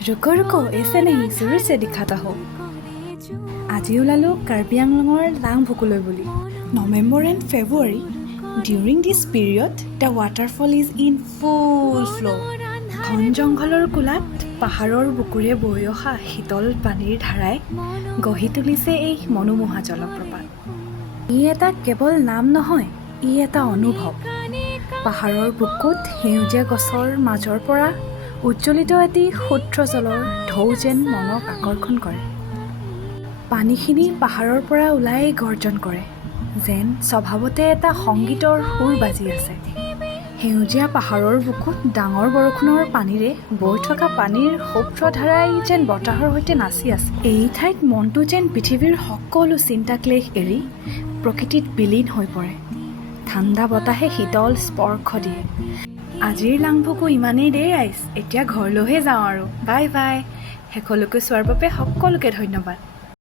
रुको रुको ऐसे नहीं जरूर से दिखाता हो আজি ওলালো কাৰ্বি আংলঙৰ লাংভুকলৈ বুলি November and February during this period the waterfall is in full ফ্ল' ঘন জংঘলৰ কোলাত পাহাৰৰ বুকুৰে বৈ অহা শীতল পানীৰ ধাৰাই গঢ়ি তুলিছে এই মনোমোহা জলপ্ৰপাত ই এটা কেৱল নাম নহয় ই এটা অনুভৱ পাহাৰৰ বুকুত সেউজীয়া গছৰ মাজৰ পৰা উজ্জ্বলিত এটি সূত্ৰ জলৰ ঢৌ যেন মনক আকৰ্ষণ কৰে পানীখিনি পাহাৰৰ পৰা ওলাই গৰ্জন কৰে যেন স্বভাৱতে এটা সংগীতৰ সুৰ বাজি আছে সেউজীয়া পাহাৰৰ বুকুত ডাঙৰ বৰষুণৰ পানীৰে বৈ থকা পানীৰ সূত্ৰধাৰাই যেন বতাহৰ সৈতে নাচি আছে এই ঠাইত মনটো যেন পৃথিৱীৰ সকলো চিন্তা ক্লেশ এৰি প্ৰকৃতিত বিলীন হৈ পৰে ঠাণ্ডা বতাহে শীতল স্পৰ্শ দিয়ে আজিৰ লাংভুকো ইমানেই দেৰি আইছ এতিয়া ঘৰলৈহে যাওঁ আৰু বাই বাই শেষলৈকে চোৱাৰ বাবে সকলোকে ধন্যবাদ